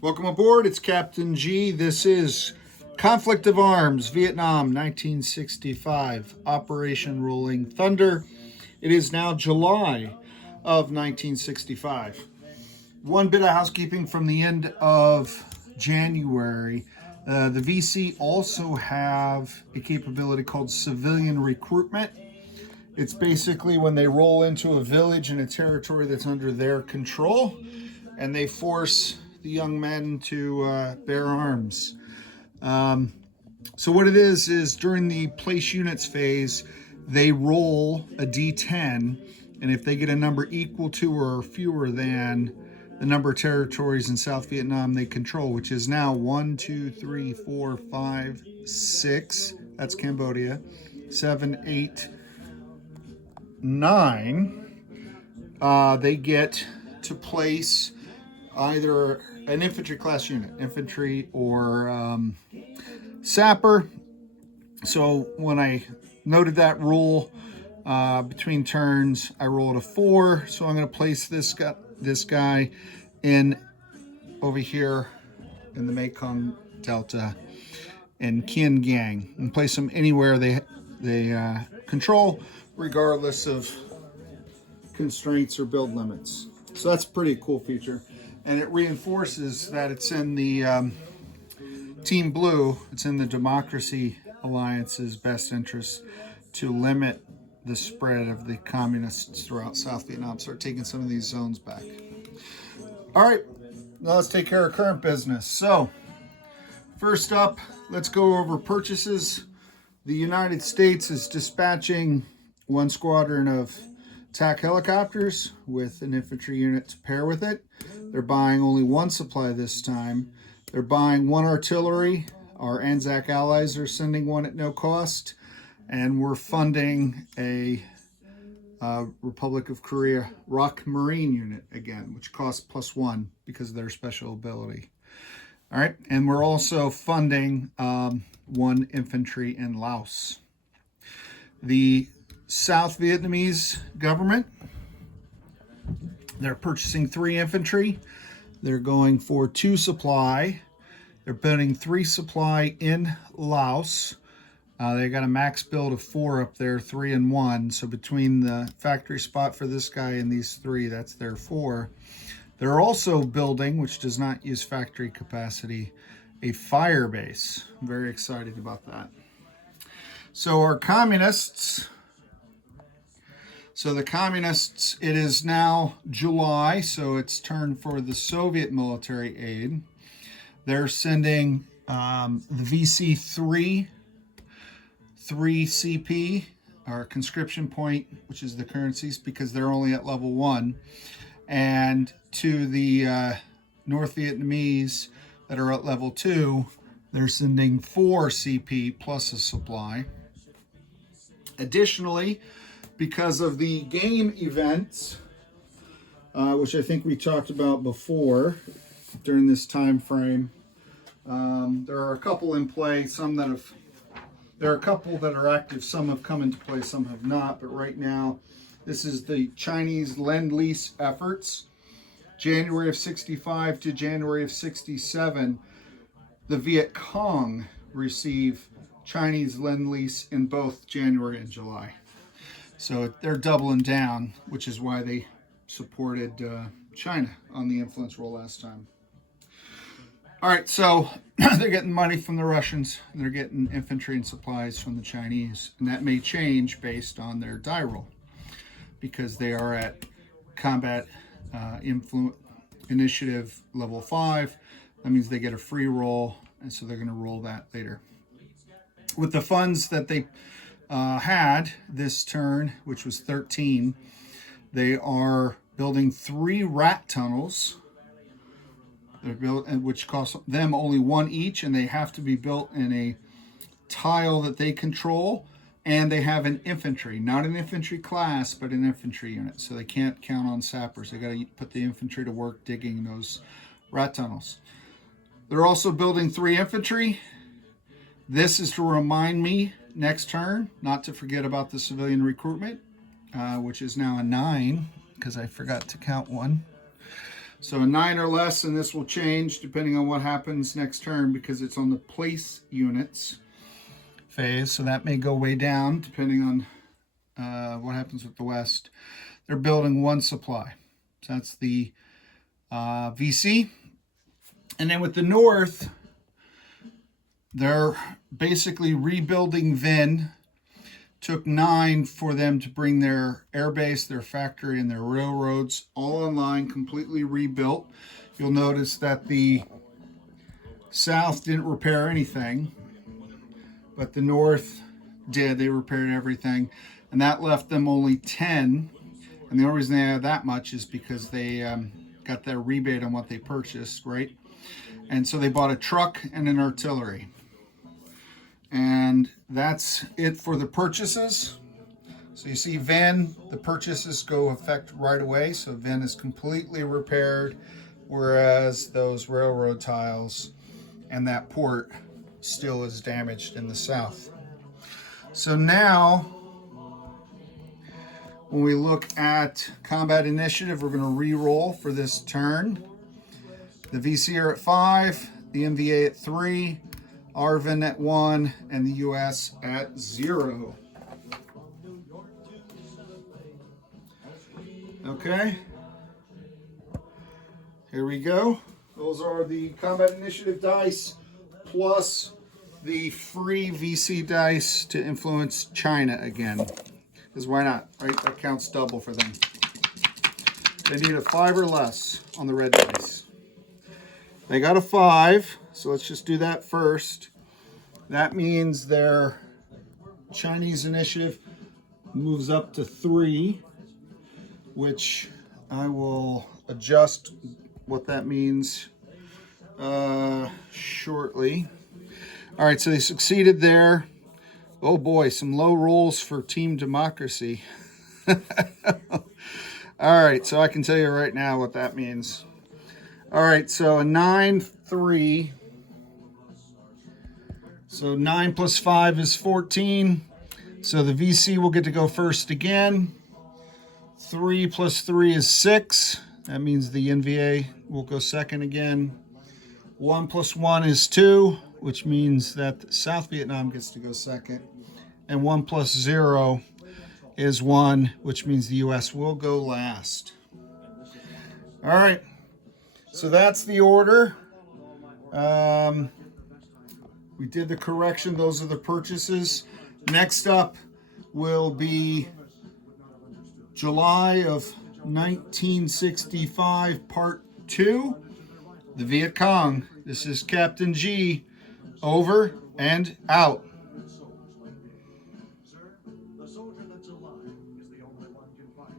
Welcome aboard. It's Captain G. This is Conflict of Arms, Vietnam, 1965, Operation Rolling Thunder. It is now July of 1965. One bit of housekeeping from the end of January. The VC also have a capability called civilian recruitment. It's basically when they roll into a village in a territory that's under their control, and they force the young men to bear arms. So what it is during the place units phase, they roll a D10, and if they get a number equal to or fewer than the number of territories in South Vietnam they control, which is now 1, 2, 3, 4, 5, 6, that's Cambodia, 7, 8, 9, they get to place either an infantry class unit, infantry or sapper. So when I noted that rule between turns, I rolled a 4. So I'm going to place this guy in over here in the Mekong Delta in Kien Gang, and place them anywhere they control, regardless of constraints or build limits. So that's a pretty cool feature, and it reinforces that it's in the Team Blue, it's in the Democracy Alliance's best interest to limit the spread of the communists throughout South Vietnam, start taking some of these zones back. All right, now let's take care of current business. So first up, let's go over purchases. The United States is dispatching one squadron of attack helicopters with an infantry unit to pair with it. They're buying only one supply this time. They're buying one artillery. Our Anzac allies are sending one at no cost. And we're funding a Republic of Korea ROK Marine unit again, which costs +1 because of their special ability. All right, and we're also funding one infantry in Laos. The South Vietnamese government, they're purchasing 3 infantry. They're going for 2 supply. They're building 3 supply in Laos. They got a max build of 4 up there, 3 and 1. So between the factory spot for this guy and these 3, that's their 4. They're also building, which does not use factory capacity, a fire base. I'm very excited about that. So our communists, the communists, it is now July, so it's turn for the Soviet military aid. They're sending the VC3 CP, or conscription point, which is the currencies, because they're only at level 1. And to the North Vietnamese that are at level 2, they're sending 4 CP plus a supply. Additionally, because of the game events, which I think we talked about before during this time frame, there are a couple in play. There are a couple that are active. Some have come into play, some have not. But right now, this is the Chinese Lend-Lease efforts. January of 65 to January of 67, the Viet Cong receive Chinese Lend-Lease in both January and July. So they're doubling down, which is why they supported China on the influence roll last time. All right, so they're getting money from the Russians, and they're getting infantry and supplies from the Chinese. And that may change based on their die roll, because they are at combat initiative level 5. That means they get a free roll, and so they're going to roll that later. With the funds that they had this turn, which was 13, they are building 3 rat tunnels. They're built, which cost them only 1 each, and they have to be built in a tile that they control. And they have an infantry, not an infantry class, but an infantry unit. So they can't count on sappers. They got to put the infantry to work digging those rat tunnels. They're also building 3 infantry. This is to remind me next turn not to forget about the civilian recruitment, which is now a 9 because I forgot to count 1. So a 9 or less, and this will change depending on what happens next turn because it's on the place units phase. So that may go way down depending on what happens with the West. They're building one supply. So that's the VC. And then with the North, they're basically rebuilding Vin. Took 9 for them to bring their airbase, their factory, and their railroads all online, completely rebuilt. You'll notice that the South didn't repair anything, but the North did. They repaired everything, and that left them only 10. And the only reason they had that much is because they got their rebate on what they purchased, right? And so they bought a truck and an artillery. And that's it for the purchases. So you see Vin, the purchases go effect right away. So Vin is completely repaired, whereas those railroad tiles and that port still is damaged in the South. So now, when we look at combat initiative, we're going to re-roll for this turn. The VC are at 5, the MVA at 3, Arvin at 1, and the US at 0. Okay. Here we go. Those are the combat initiative dice plus the free VC dice to influence China again. Because why not, right? That counts double for them. They need a 5 or less on the red dice. They got a 5, so let's just do that first. That means their Chinese initiative moves up to 3, which I will adjust what that means shortly. All right, so they succeeded there. Oh boy, some low rolls for Team Democracy. All right, so I can tell you right now what that means. All right, so a 9, 3. So 9 plus 5 is 14. So the VC will get to go first again. 3 plus 3 is 6. That means the NVA will go second again. 1 plus 1 is 2, which means that South Vietnam gets to go second. And 1 plus 0 is 1, which means the US will go last. All right. So that's the order. We did the correction. Those are the purchases. Next up will be July of 1965, Part 2, the Viet Cong. This is Captain G. Over and out. Sir, the soldier that's alive is the only one can fight.